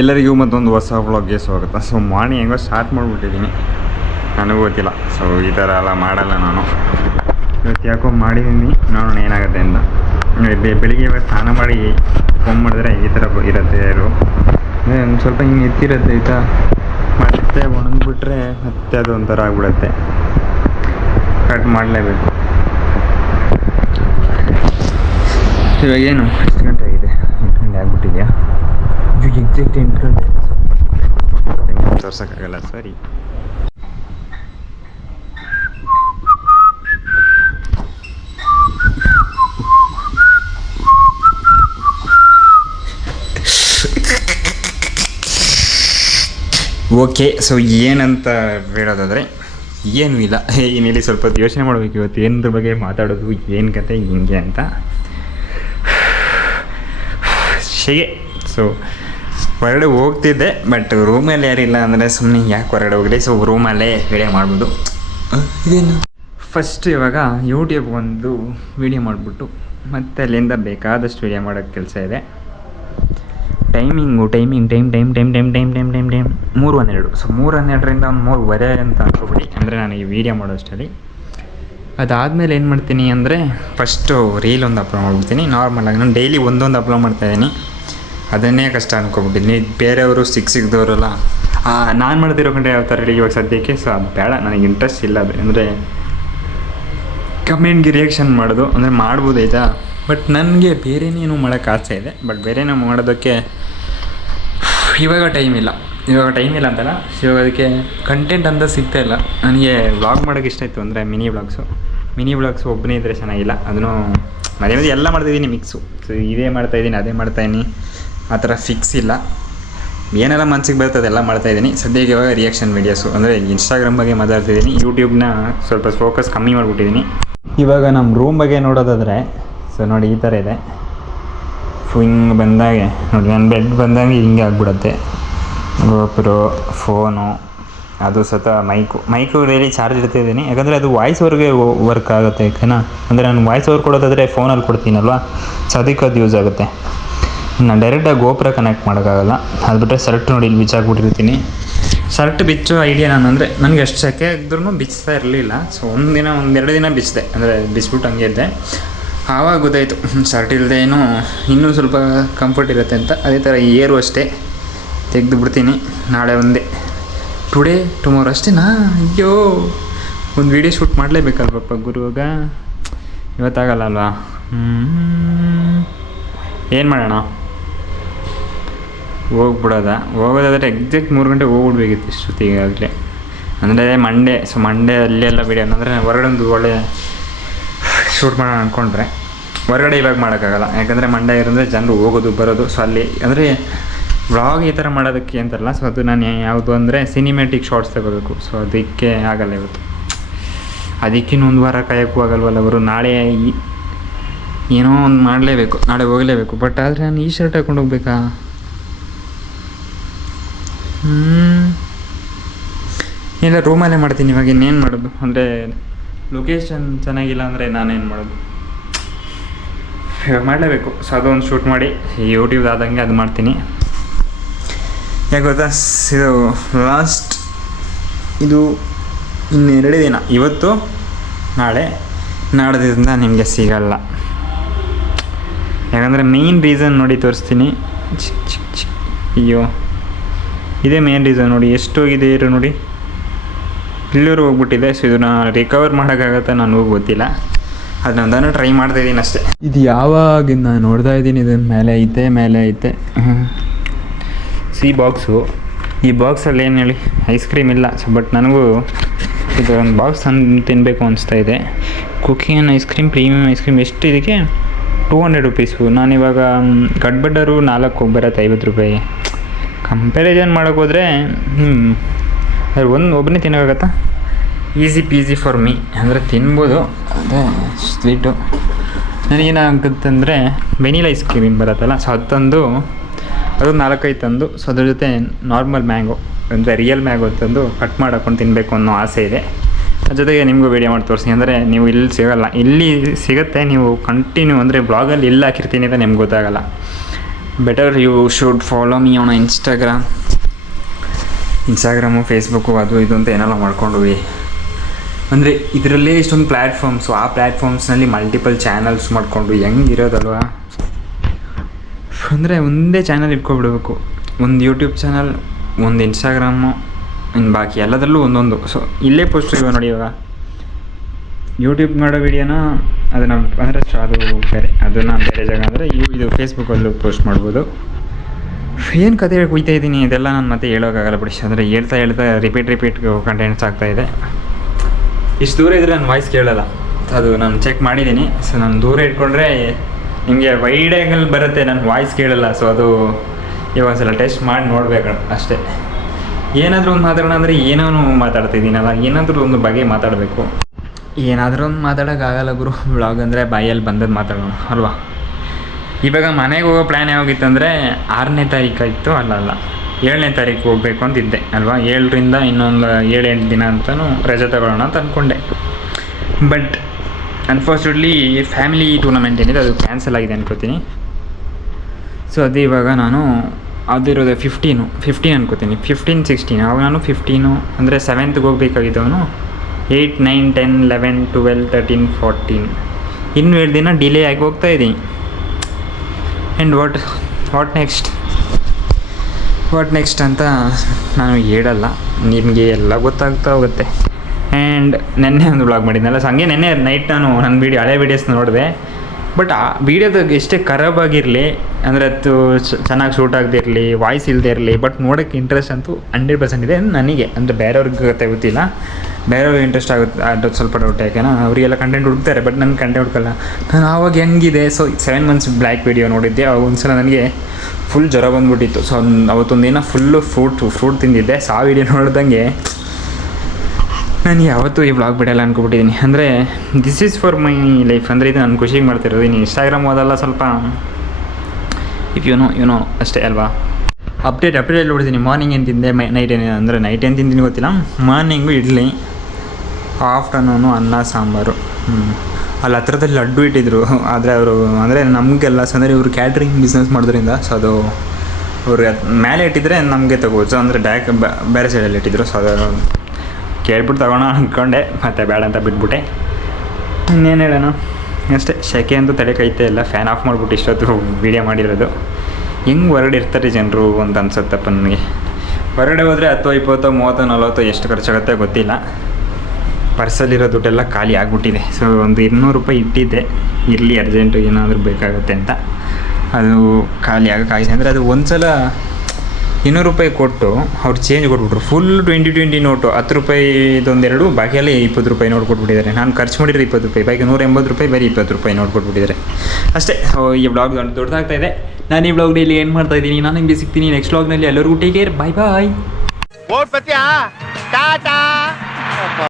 ಎಲ್ಲರಿಗೂ ಮತ್ತೊಂದು ಹೊಸ ವ್ಲಾಗ್ಗೆ ಸ್ವಾಗತ. ಸೊ ಮಾರ್ನಿಂಗ್ ಹೆಂಗೋ ಸ್ಟಾರ್ಟ್ ಮಾಡಿಬಿಟ್ಟಿದ್ದೀನಿ, ನನಗೂ ಗೊತ್ತಿಲ್ಲ. ಸೊ ಈ ಥರ ಎಲ್ಲ ಮಾಡಲ್ಲ ನಾನು. ಇವತ್ತು ಯಾಕೋ ಮಾಡಿದ್ದೀನಿ, ನೋಡೋಣ ಏನಾಗುತ್ತೆ ಅಂತ. ಬೆಳಿಗ್ಗೆ ಇವಾಗ ಸ್ನಾನ ಮಾಡಿ ಫೋನ್ ಮಾಡಿದ್ರೆ ಈ ಥರ ಇರುತ್ತೆ ಏರು, ಒಂದು ಸ್ವಲ್ಪ ಹಿಂಗೆ ಎತ್ತಿರುತ್ತೆ ಆಯಿತಾ. ಮತ್ತೆ ಒಣಗಿಬಿಟ್ರೆ ಮತ್ತೆ ಅದು ಒಂಥರ ಆಗ್ಬಿಡುತ್ತೆ, ಕಟ್ ಮಾಡಲೇಬೇಕು. ಇವಾಗೇನು ಎಷ್ಟು ಗಂಟೆ ಆಗಿದೆ? 8 ಗಂಟೆ ಆಗ್ಬಿಟ್ಟಿದೆಯಾ? ಎಕ್ಸಾಕ್ಟ್ 8 ಗಂಟೆ ತೋರ್ಸೋಕ್ಕಾಗಲ್ಲ, ಸರಿ. ಓಕೆ, ಸೊ ಏನಂತ ಹೇಳೋದಾದರೆ ಏನೂ ಇಲ್ಲ. ಏನಿಲ್ಲ, ಸ್ವಲ್ಪ ಯೋಚನೆ ಮಾಡಬೇಕು ಇವತ್ತು ಏನರ ಬಗ್ಗೆ ಮಾತಾಡೋದು, ಏನು ಕತೆ ಹಿಂಗೆ ಅಂತ. ಹೇಗೆ ಸೊ ಹೊರಗಡೆ ಹೋಗ್ತಿದ್ದೆ, ಬಟ್ ರೂಮಲ್ಲಿ ಯಾರಿಲ್ಲ ಅಂದರೆ ಸುಮ್ಮನೆ ಯಾಕೆ ಹೊರಗಡೆ ಹೋಗಲಿ. ಸೊ ರೂಮಲ್ಲೇ ವಿಡಿಯೋ ಮಾಡ್ಬೋದು. ಇದೇನು ಫಸ್ಟ್ ಇವಾಗ ಯೂಟ್ಯೂಬ್ ಒಂದು ವಿಡಿಯೋ ಮಾಡಿಬಿಟ್ಟು ಮತ್ತೆ ಅಲ್ಲಿಂದ ಬೇಕಾದಷ್ಟು ವಿಡಿಯೋ ಮಾಡೋಕ್ಕೆ ಕೆಲಸ ಇದೆ. ಟೈಮ್ 3:12. ಸೊ 3:12ರಿಂದ ಒಂದು 3:15 ಅಂತ ಅನ್ಕೋಬಿಡಿ. ಅಂದರೆ ನಾನು ಈ ವಿಡಿಯೋ ಮಾಡೋಷ್ಟರಲ್ಲಿ ಅದಾದಮೇಲೆ ಏನು ಮಾಡ್ತೀನಿ ಅಂದರೆ ಫಸ್ಟು ರೀಲ್ ಒಂದು ಅಪ್ಲೋಡ್ ಮಾಡ್ಬಿಡ್ತೀನಿ. ನಾರ್ಮಲಾಗಿ ನಾನು ಡೈಲಿ ಒಂದೊಂದು ಅಪ್ಲೋಡ್ ಮಾಡ್ತಾಯಿದ್ದೀನಿ, ಅದನ್ನೇ ಕಷ್ಟ ಅನ್ಕೊಬಿಟ್ಟಿದ್ದೀನಿ. ಬೇರೆಯವರು ಸಿಕ್ಕಿದವರೆಲ್ಲ ನಾನು ಮಾಡ್ತಿರೋ ಕಂಡ್ರೆ ಯಾವ ಥರ ಇವಾಗ ಸದ್ಯಕ್ಕೆ. ಸೊ ಅದು ಬೇಡ, ನನಗೆ ಇಂಟ್ರೆಸ್ಟ್ ಇಲ್ಲ ಅದು. ಅಂದರೆ ಕಮೆಂಟ್ಗೆ ರಿಯಾಕ್ಷನ್ ಮಾಡೋದು ಅಂದರೆ ಮಾಡ್ಬೋದು ಆಯಿತಾ, ಬಟ್ ನನಗೆ ಬೇರೆನೇನು ಮಾಡೋಕ್ಕೆ ಆಸೆ ಇದೆ. ಬಟ್ ಬೇರೆನೋ ಮಾಡೋದಕ್ಕೆ ಇವಾಗ ಟೈಮ್ ಇಲ್ಲ ಅಂತಲ್ಲ, ಇವಾಗ ಅದಕ್ಕೆ ಕಂಟೆಂಟ್ ಅಂತ ಸಿಗ್ತಾ ಇಲ್ಲ. ನನಗೆ ವ್ಲಾಗ್ ಮಾಡೋಕ್ಕೆ ಇಷ್ಟ ಇತ್ತು, ಅಂದರೆ ಮಿನಿ ವ್ಲಾಗ್ಸು ಒಬ್ಬನೇ ಇದ್ದರೆ ಚೆನ್ನಾಗಿಲ್ಲ. ಅದನ್ನು ಮಧ್ಯೆ ಎಲ್ಲ ಮಾಡ್ತಾಯಿದ್ದೀನಿ, ಮಿಕ್ಸು. ಸೊ ಇದೇ ಮಾಡ್ತಾಯಿದ್ದೀನಿ, ಅದೇ ಮಾಡ್ತಾಯಿದ್ದೀನಿ, ಆ ಥರ ಫಿಕ್ಸ್ ಇಲ್ಲ. ಏನೆಲ್ಲ ಮನಸ್ಸಿಗೆ ಬರ್ತದೆ ಎಲ್ಲ ಮಾಡ್ತಾಯಿದ್ದೀನಿ. ಸದ್ಯಕ್ಕೆ ಇವಾಗ ರಿಯಾಕ್ಷನ್ ವೀಡಿಯೋಸು ಅಂದರೆ ಇನ್ಸ್ಟಾಗ್ರಾಮ್ ಬಗ್ಗೆ ಮಾತಾಡ್ತಿದ್ದೀನಿ, ಯೂಟ್ಯೂಬ್ನ ಸ್ವಲ್ಪ ಫೋಕಸ್ ಕಮ್ಮಿ ಮಾಡಿಬಿಟ್ಟಿದ್ದೀನಿ. ಇವಾಗ ನಮ್ಮ ರೂಮ್ ಬಗ್ಗೆ ನೋಡೋದಾದರೆ ಸೊ ನೋಡಿ ಈ ಥರ ಇದೆ. ಹಿಂಗೆ ಬಂದಾಗೆ ನೋಡಿ, ನನ್ನ ಬೆಡ್ ಬಂದಾಗೆ ಹಿಂಗೆ ಆಗ್ಬಿಡುತ್ತೆ. ಗೋಪುರ ಫೋನು, ಅದು ಸತ ಮೈಕು ಡೈಲಿ ಚಾರ್ಜ್ ಇಡ್ತಿದ್ದೀನಿ, ಯಾಕಂದರೆ ಅದು ವಾಯ್ಸ್ ಓವರ್ಗೆ ವರ್ಕ್ ಆಗುತ್ತೆ. ಓಕೆನಾ, ಅಂದರೆ ನಾನು ವಾಯ್ಸ್ ಓವರ್ ಕೊಡೋದಾದರೆ ಫೋನಲ್ಲಿ ಕೊಡ್ತೀನಲ್ವ, ಸೊ ಅದಕ್ಕೆ ಅದು ಯೂಸ್ ಆಗುತ್ತೆ. ನಾನು ಡೈರೆಕ್ಟಾಗಿ ಗೋಪುರ ಕನೆಕ್ಟ್ ಮಾಡೋಕ್ಕಾಗಲ್ಲ. ಅದು ಬಿಟ್ಟರೆ ಶರ್ಟ್ ನೋಡಿ ಇಲ್ಲಿ ಬಿಚ್ಚಾಕ್ಬಿಟ್ಟಿರ್ತೀನಿ. ಶರ್ಟ್ ಬಿಚ್ಚೋ ಐಡಿಯಾ ನಾನು ಅಂದರೆ ನನಗೆ ಎಷ್ಟು ಸೆಕೆ ಇದ್ರೂ ಬಿಚ್ತಾ ಇರಲಿಲ್ಲ. ಸೊ ಒಂದೆರಡು ದಿನ ಬಿಚ್ಚಿದೆ, ಅಂದರೆ ಬಿಚ್ಬಿಟ್ಟು ಹಂಗೆ ಇದ್ದೆ. ಆವಾಗ ಗೊತ್ತಾಯಿತು ಶರ್ಟ್ ಇಲ್ಲದೆ ಏನೋ ಇನ್ನೂ ಸ್ವಲ್ಪ ಕಂಫರ್ಟ್ ಇರುತ್ತೆ ಅಂತ. ಅದೇ ಥರ ಏರು ಅಷ್ಟೇ ತೆಗೆದು ಬಿಡ್ತೀನಿ. ನಾಳೆ ಒಂದೇ ಟುಮಾರೋ ಅಷ್ಟೇನಾ? ಅಯ್ಯೋ, ಒಂದು ವೀಡಿಯೋ ಶೂಟ್ ಮಾಡಲೇಬೇಕಲ್ವಪ್ಪ ಗುರುವಾಗ, ಇವತ್ತಾಗಲ್ಲ ಅಲ್ವಾ? ಏನು ಮಾಡೋಣ, ಹೋಗೋದಾದರೆ ಎಕ್ಸಾಕ್ಟ್ 3 ಗಂಟೆಗೆ ಹೋಗ್ಬಿಡ್ಬೇಕಿತ್ತು ಇಷ್ಟೊತ್ತಿಗೆ ಆಗಲೇ. ಅಂದರೆ ಮಂಡೇ ಅಲ್ಲೆಲ್ಲ ವೀಡಿಯೋ ಅಂದರೆ ಹೊರಗಡೆ ಒಂದು ಒಳ್ಳೆ ಶೂಟ್ ಮಾಡೋಣ ಅಂದ್ಕೊಂಡ್ರೆ ಹೊರಗಡೆ ಇವಾಗ ಮಾಡೋಕ್ಕಾಗಲ್ಲ. ಯಾಕಂದರೆ ಮಂಡೇ ಇರೋದ್ರೆ ಜನರು ಹೋಗೋದು ಬರೋದು. ಸೊ ಅಲ್ಲಿ ಅಂದರೆ ವ್ಲಾಗ್ ಈ ಥರ ಮಾಡೋದಕ್ಕೆ ಅಂತಾರಲ್ಲ, ಸೊ ಅದು ನಾನು ಯಾವುದು ಅಂದರೆ ಸಿನಿಮ್ಯಾಟಿಕ್ ಶಾರ್ಟ್ಸ್ ತಗೋಬೇಕು. ಸೊ ಅದಕ್ಕೆ ಆಗಲ್ಲ ಇವತ್ತು. ಅದಕ್ಕಿನ್ನೂ 1 ವಾರ ಕಾಯೋಕ್ಕೂ ಆಗಲ್ವಲ್ಲ ಅವರು. ನಾಳೆ ಏನೋ ಒಂದು ಮಾಡಲೇಬೇಕು, ನಾಳೆ ಹೋಗಲೇಬೇಕು. ಬಟ್ ಆದರೆ ನಾನು ಈ ಶರ್ಟ್ ಹಾಕೊಂಡು ಹೋಗ್ಬೇಕಾ? ಇಲ್ಲ, ರೂಮಲ್ಲೇ ಮಾಡ್ತೀನಿ ಇವಾಗ. ಇನ್ನೇನು ಮಾಡೋದು ಅಂದರೆ ಲೊಕೇಶನ್ ಚೆನ್ನಾಗಿಲ್ಲ ಅಂದರೆ ನಾನೇನು ಮಾಡೋದು, ಇವಾಗ ಮಾಡಲೇಬೇಕು. ಸೊ ಅದೊಂದು ಶೂಟ್ ಮಾಡಿ ಯೂಟ್ಯೂಬ್ದಾದಂಗೆ ಅದು ಮಾಡ್ತೀನಿ. ಯಾಕೆ ಗೊತ್ತಾ, ಇದು ಲಾಸ್ಟ್, ಇದು ಇನ್ನೆರಡು ದಿನ, ಇವತ್ತು ನಾಳೆದಿಂದ ನಿಮಗೆ ಸಿಗಲ್ಲ. ಯಾಕಂದರೆ ಮೇಯ್ನ್ ರೀಸನ್ ನೋಡಿ ತೋರಿಸ್ತೀನಿ. ಅಯ್ಯೋ, ಇದೇ ಮೇನ್ ರೀಸನ್ ನೋಡಿ, ಎಷ್ಟೋಗಿದೆ ಇರು ನೋಡಿ, ಇಲ್ಲೂರು ಹೋಗ್ಬಿಟ್ಟಿದೆ. ಸೊ ಇದನ್ನು ರಿಕವರ್ ಮಾಡೋಕ್ಕಾಗತ್ತೆ ನನಗೂ ಗೊತ್ತಿಲ್ಲ. ಅದನ್ನೊಂದನ್ನು ಟ್ರೈ ಮಾಡ್ತಾಯಿದ್ದೀನಿ ಅಷ್ಟೇ. ಇದು ಯಾವಾಗಿಂದ ನೋಡ್ತಾ ಇದ್ದೀನಿ, ಇದು ಮೇಲೆ ಐತೆ ಈ ಬಾಕ್ಸಲ್ಲಿ ಏನು ಹೇಳಿ, ಐಸ್ ಕ್ರೀಮ್ ಇಲ್ಲ. ಸೊ ಬಟ್ ನನಗೂ ಇದು ಒಂದು ಬಾಕ್ಸ್ ತಿನ್ನಬೇಕು ಅನಿಸ್ತಾ ಇದೆ. Cooking ice cream, premium ice cream. ಎಷ್ಟು ಇದಕ್ಕೆ? 200 ರುಪೀಸು. ನಾನಿವಾಗ ಗಡ್ಬಡ್ಡರು 4 ಬರುತ್ತೆ 50 ರೂಪಾಯಿ. ಕಂಪ್ಯಾರಿಸನ್ ಮಾಡೋಕ್ಕೋದ್ರೆ ಅದ್ರ ಒಬ್ಬನೇ ತಿನ್ನೋಕ್ಕಾಗತ್ತಾ? ಈಸಿ ಪೀಸಿ ಫಾರ್ ಮೀ, ಅಂದರೆ ತಿನ್ಬೋದು. ಅದೇ ಸ್ವೀಟು ನನಗೇನಾಗುತ್ತಂದರೆ ವೆನಿಲಾ ಐಸ್ ಕ್ರೀಮ್ ಬರುತ್ತಲ್ಲ, ಸೊ ಅದು ತಂದು ಅದು 4-5 ತಂದು, ಸೊ ಅದ್ರ ಜೊತೆ ನಾರ್ಮಲ್ ಮ್ಯಾಂಗೋ ಅಂದರೆ ರಿಯಲ್ ಮ್ಯಾಂಗೋ ತಂದು ಕಟ್ ಮಾಡ್ಕೊಂಡು ತಿನ್ನಬೇಕು ಅನ್ನೋ ಆಸೆ ಇದೆ. ಜೊತೆಗೆ ನಿಮಗೂ ವಿಡಿಯೋ ಮಾಡಿ ತೋರಿಸಿ. ಅಂದರೆ ನೀವು ಇಲ್ಲಿ ಸಿಗೋಲ್ಲ, ಇಲ್ಲಿ ಸಿಗುತ್ತೆ, ನೀವು ಕಂಟಿನ್ಯೂ ಅಂದರೆ ಬ್ಲಾಗಲ್ಲಿ ಇಲ್ಲಿ ಹಾಕಿರ್ತೀನಿ ಅಂತ ನಿಮ್ಗೆ ಗೊತ್ತಾಗಲ್ಲ. Better you should follow me on Instagram Facebook ಅದು ಇದು ಅಂತ ಏನೆಲ್ಲ ಮಾಡ್ಕೊಂಡ್ವಿ. ಅಂದರೆ ಇದರಲ್ಲೇ ಇಷ್ಟೊಂದು ಪ್ಲ್ಯಾಟ್ಫಾರ್ಮ್ಸು, ಆ ಪ್ಲ್ಯಾಟ್ಫಾರ್ಮ್ಸ್ನಲ್ಲಿ ಮಲ್ಟಿಪಲ್ ಚಾನಲ್ಸ್ ಮಾಡಿಕೊಂಡು ಹೆಂಗಿರೋದಲ್ವಾ. ಅಂದರೆ ಒಂದೇ ಚಾನಲ್ ಇಟ್ಕೊಬಿಡ್ಬೇಕು, ಒಂದು ಯೂಟ್ಯೂಬ್ ಚಾನಲ್, ಒಂದು ಇನ್ಸ್ಟಾಗ್ರಾಮು, ಇನ್ನು ಬಾಕಿ ಎಲ್ಲದರಲ್ಲೂ ಒಂದೊಂದು. ಸೊ ಇಲ್ಲೇ ಪೋಸ್ಟ್ ಇವಾಗ ನೋಡಿ, ಇವಾಗ ಯೂಟ್ಯೂಬ್ ಮಾಡೋ ವಿಡಿಯೋನ ಅದನ್ನು ಅಂದರೆ ಅದು ಬೇರೆ, ಅದನ್ನು ಬೇರೆ ಜಾಗ ಅಂದರೆ ಇದು ಫೇಸ್ಬುಕ್ಕಲ್ಲೂ ಪೋಸ್ಟ್ ಮಾಡ್ಬೋದು. ಏನು ಕತೆ ಹೇಳಿ ಹೋಗ್ತಾ ಇದ್ದೀನಿ, ಇದೆಲ್ಲ ನಾನು ಮತ್ತೆ ಹೇಳೋಕ್ಕಾಗಲ್ಲ ಬಿಡಿ. ಅಂದರೆ ಹೇಳ್ತಾ ರಿಪೀಟ್ ಕಂಟೆಂಟ್ಸ್ ಆಗ್ತಾಯಿದೆ. ಇಷ್ಟು ದೂರ ಇದ್ದರೆ ನನ್ನ ವಾಯ್ಸ್ ಕೇಳಲ್ಲ, ಅದು ನಾನು ಚೆಕ್ ಮಾಡಿದ್ದೀನಿ. ಸೊ ನಾನು ದೂರ ಇಟ್ಕೊಂಡ್ರೆ ನಿಮಗೆ ವೈಡ್ ಆ್ಯಂಗಲ್ ಬರುತ್ತೆ, ನನ್ನ ವಾಯ್ಸ್ ಕೇಳಲ್ಲ. ಸೊ ಅದು ಇವಾಗ ಸಲ ಟೆಸ್ಟ್ ಮಾಡಿ ನೋಡಬೇಕು ಅಷ್ಟೇ. ಏನಾದರೂ ಒಂದು ಮಾತಾಡೋಣ ಅಂದರೆ ಏನೋ ಮಾತಾಡ್ತಿದ್ದೀನಲ್ಲ, ಏನಾದರೂ ಒಂದು ಬಗ್ಗೆ ಮಾತಾಡಬೇಕು. ಏನಾದರೂ ಒಂದು ಮಾತಾಡೋಕ್ಕಾಗಲ್ಲ ಗುರು. ವ್ಲಾಗ್ ಅಂದರೆ ಬಾಯಲ್ಲಿ ಬಂದದ್ದು ಮಾತಾಡೋಣ ಅಲ್ವಾ. ಇವಾಗ ಮನೆಗೆ ಹೋಗೋ ಪ್ಲ್ಯಾನ್ ಯಾವಾಗಿತ್ತಂದರೆ 6ನೇ ತಾರೀಕು ಇತ್ತು, ಅಲ್ಲ 7ನೇ ತಾರೀಕು ಹೋಗಬೇಕು ಅಂತಿದ್ದೆ ಅಲ್ವಾ. 7ರಿಂದ ಇನ್ನೊಂದು 7-8 ದಿನ ಅಂತಲೂ ರಜೆ ತಗೊಳ್ಳೋಣ ಅಂತ ಅಂದ್ಕೊಂಡೆ. ಬಟ್ ಅನ್ಫಾರ್ಚುನೇಟ್ಲಿ ಫ್ಯಾಮಿಲಿ ಟೂರ್ನಮೆಂಟ್ ಏನಿದೆ ಅದು ಕ್ಯಾನ್ಸಲ್ ಆಗಿದೆ ಅನ್ಕೋತೀನಿ. ಸೊ ಅದು ಇವಾಗ ನಾನು ಅದಿರೋದು 15 ಅನ್ಕೋತೀನಿ, 15-16. ಅವಾಗ ನಾನು 15 ಅಂದರೆ 7th ಹೋಗ್ಬೇಕಾಗಿದ್ದವನು 8, 9, 10, 11, 12, 13, 14 ಇನ್ನೂ 7 ದಿನ ಡಿಲೇ ಆಗಿ ಹೋಗ್ತಾಯಿದ್ದೀನಿ. ಆ್ಯಂಡ್ ವಾಟ್ ನೆಕ್ಸ್ಟ್ ಅಂತ ನಾನು ಹೇಳಲ್ಲ, ನಿಮಗೆ ಎಲ್ಲ ಗೊತ್ತಾಗ್ತಾ ಹೋಗುತ್ತೆ. ಆ್ಯಂಡ್ ನೆನ್ನೆ ಒಂದು ವ್ಲಾಗ್ ಮಾಡಿದ್ನಲ್ಲ, ಸೊ ಹಂಗೆ ನೆನ್ನೆ ನೈಟ್ ನಾನು ನನ್ನ ಹಳೆ ವೀಡಿಯೋಸ್ ನೋಡಿದೆ. ಬಟ್ ಆ ವೀಡಿಯೋದಾಗ ಎಷ್ಟೇ ಖರಾಬ್ ಆಗಿರಲಿ, ಅಂದರೆ ಅದು ಚೆನ್ನಾಗಿ ಶೂಟ್ ಆಗದಿರಲಿ, ವಾಯ್ಸ್ ಇಲ್ಲದೆ ಇರಲಿ, ಬಟ್ ನೋಡೋಕ್ಕೆ ಇಂಟ್ರೆಸ್ಟ್ ಅಂತೂ 100% ಇದೆ ನನಗೆ. ಅಂದರೆ ಬೇರೆಯವ್ರಿಗೆ ಗೊತ್ತಿಲ್ಲ, ಬೇರೆಯವ್ರಿಗೆ ಇಂಟ್ರೆಸ್ಟ್ ಆಗುತ್ತೆ ಅದು ಸ್ವಲ್ಪ ಡೌಟ್. ಯಾಕೆನಾ ಅವರಿಗೆಲ್ಲ ಕಂಟೆಂಟ್ ಹುಡುಕ್ತಾರೆ, ಬಟ್ ನನ್ನ ಕಂಟೆಂಟ್ ಹುಡುಕಲ್ಲ. ನಾನು ಆವಾಗ ಹೆಂಗಿದೆ, ಸೊ 7 months ಬ್ಲ್ಯಾಕ್ ವೀಡಿಯೋ ನೋಡಿದ್ದೆ. ಅವಾಗ ಒಂದ್ಸಲ ನನಗೆ ಫುಲ್ ಜ್ವರ ಬಂದುಬಿಟ್ಟಿತ್ತು. ಸೊ ಅವತ್ತೊಂದು ದಿನ ಫುಲ್ಲು ಫ್ರೂಟ್ ತಿಂದಿದ್ದೆ. ಸೊ ಆ ವೀಡಿಯೋ ನೋಡ್ದಂಗೆ ನಾನು ಯಾವತ್ತೂ ಈ ವ್ಲಾಗ್ ಬಿಡಲ್ಲ ಅಂದ್ಕೊಬಿಟ್ಟಿದ್ದೀನಿ. ಅಂದರೆ this is for my life, ಅಂದರೆ ಇದು ನಾನು ಖುಷಿಗೆ ಮಾಡ್ತಿರೋದು. ಇನ್ನು ಇನ್ಸ್ಟಾಗ್ರಾಮ್ ಓದಲ್ಲ ಸ್ವಲ್ಪ, ಇಫ್ ಯು ನೋ ಅಷ್ಟೇ ಅಲ್ವಾ. ಅಪ್ಡೇಟ್ ನೋಡ್ತೀನಿ. ಮಾರ್ನಿಂಗ್ ಏನು ತಿಂದೆ, ನೈಟ್ ಏನು ಅಂದರೆ ನೈಟ್ ಏನು ತಿಂತೀನಿ ಗೊತ್ತಿಲ್ಲ. ಮಾರ್ನಿಂಗು ಇಡ್ಲಿ, ಆಫ್ಟರ್ನೂನು ಅನ್ನ ಸಾಂಬಾರು. ಅಲ್ಲಿ ಹತ್ರದಲ್ಲಿ ಲಡ್ಡು ಇಟ್ಟಿದ್ರು. ಆದರೆ ಅವರು ಅಂದರೆ ನಮಗೆಲ್ಲ ಅಂದರೆ ಇವರು ಕ್ಯಾಟ್ರಿಂಗ್ ಬಿಸ್ನೆಸ್ ಮಾಡೋದ್ರಿಂದ, ಸೊ ಅದು ಅವ್ರಿಗೆ ಮೇಲೆ ಇಟ್ಟಿದ್ರೆ ನಮಗೆ ತಗೋಬೋದು. ಸೊ ಅಂದರೆ ಬೇರೆ ಸೈಡಲ್ಲಿ ಇಟ್ಟಿದ್ರು. ಸೊ ಅದು ಕೇಳ್ಬಿಟ್ಟು ತಗೋಣ ಅಂದ್ಕೊಂಡೆ, ಮತ್ತು ಬೇಡ ಅಂತ ಬಿಟ್ಬಿಟ್ಟೆ. ಇನ್ನೇನು ಹೇಳೋಣ ಅಷ್ಟೇ. ಸೆಕೆ ಅಂತೂ ತಲೆ ಕೈತೆ ಇಲ್ಲ, ಫ್ಯಾನ್ ಆಫ್ ಮಾಡಿಬಿಟ್ಟು ಇಷ್ಟೊತ್ತು ವೀಡಿಯೋ ಮಾಡಿರೋದು. ಹೆಂಗೆ ಹೊರಗಡೆ ಇರ್ತಾರೆ ಜನರು ಅಂತ ಅನ್ಸುತ್ತಪ್ಪ ನನಗೆ. ಹೊರಗಡೆ ಹೋದರೆ 10, 20, 30, 40 ಎಷ್ಟು ಖರ್ಚಾಗುತ್ತೆ ಗೊತ್ತಿಲ್ಲ. ಪರ್ಸಲ್ಲಿರೋ ದುಡ್ಡೆಲ್ಲ ಖಾಲಿ ಆಗಿಬಿಟ್ಟಿದೆ. ಸೊ ಒಂದು 200 ರೂಪಾಯಿ ಇಟ್ಟಿದ್ದೆ, ಇರಲಿ ಅರ್ಜೆಂಟು ಏನಾದರೂ ಬೇಕಾಗುತ್ತೆ ಅಂತ. ಅದು ಖಾಲಿ ಆಗೋಕ್ಕಾಗಿದೆ. ಅಂದರೆ ಅದು ಒಂದು ಸಲ 200 ರೂಪಾಯಿ ಕೊಟ್ಟು ಅವ್ರು ಚೇಂಜ್ ಕೊಟ್ಬಿಟ್ರು. ಫುಲ್ 20 ನೋಟು, 10 ರೂಪಾಯಿದೊಂದೆರಡು, ಬಾಕಿಯಲ್ಲಿ 20 ರೂಪಾಯಿ ನೋಟ್ ಕೊಟ್ಬಿಟ್ಟಿದ್ದಾರೆ. ನಾನು ಖರ್ಚು ಮಾಡಿದ್ರೆ 20 ರೂಪಾಯಿ, ಬಾಕಿ 180 ರೂಪಾಯಿ, ಬರೀ 20 ರೂಪಾಯಿ ನೋಟ್ ಕೊಟ್ಬಿಟ್ಟಿದ್ದಾರೆ ಅಷ್ಟೇ. ಈ ವ್ಲಾಗ್ ದೊಡ್ಡದಾಗ್ತಾ ಇದೆ. ನಾನು ಈ ವ್ಲಾಗ್ ಡೈಲಿ ಏನು ಮಾಡ್ತಾಯಿದ್ದೀನಿ, ನಾನು ನಿಮಗೆ ಸಿಗ್ತೀನಿ ನೆಕ್ಸ್ಟ್ ವ್ಲಾಗ್ನಲ್ಲಿ. ಎಲ್ಲರಿಗೂ ಟೇಕ್ ಕೇರ್, ಬಾಯ್.